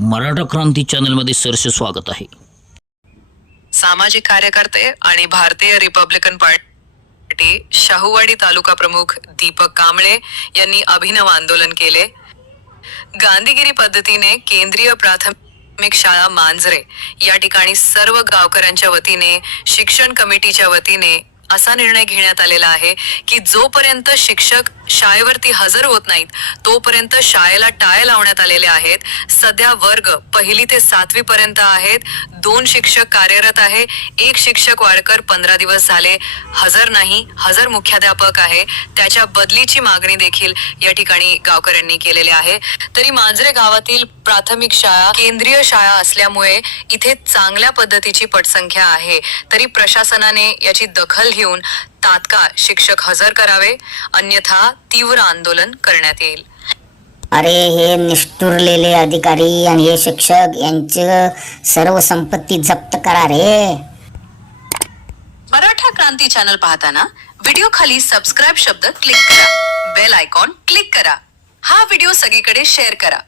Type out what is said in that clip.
मराठा क्रांती चॅनलमध्ये सरसे स्वागत आहे. सामाजिक कार्यकर्ते आणि भारतीय रिपब्लिकन पार्टी शाहूवाडी तालुका प्रमुख दीपक कांबळे यांनी अभिनव आंदोलन केले. गांधीगिरी पद्धतीने केंद्रीय प्राथमिक शाळा मांजरे या ठिकाणी सर्व गावकऱ्यांच्या वतीने शिक्षण कमिटीच्या वतीने असा निर्णय घेण्यात आलेला आहे की जोपर्यंत शिक्षक शाळेवरती हजर होत नाहीत तोपर्यंत शाळेला टाळे लावण्यात आलेले आहेत. सध्या वर्ग पहिली ते सातवी पर्यंत आहेत. दोन शिक्षक कार्यरत आहे. एक शिक्षक वाडकर पंधरा दिवस झाले. हजर नाही हजर मुख्याध्यापक आहे. त्याच्या बदलीची मागणी देखील या ठिकाणी गावकऱ्यांनी केलेली आहे. तरी मांजरे गावातील प्राथमिक शाळा केंद्रीय शाळा असल्यामुळे इथे चांगल्या पद्धतीची पटसंख्या आहे. तरी प्रशासनाने याची दखल घेऊन तात्काळ शिक्षक हजर करावे अन्यथा तीव्र आंदोलन करण्यात येईल. अरे हे निष्ठुरलेले अधिकारी आणि हे शिक्षक यांचं सर्व संपत्ती जप्त करा रे. मराठा क्रांती चॅनल पाहताना व्हिडिओ खाली सबस्क्राईब शब्द क्लिक करा. बेल आयकॉन क्लिक करा. हा व्हिडिओ सगळीकडे शेअर करा.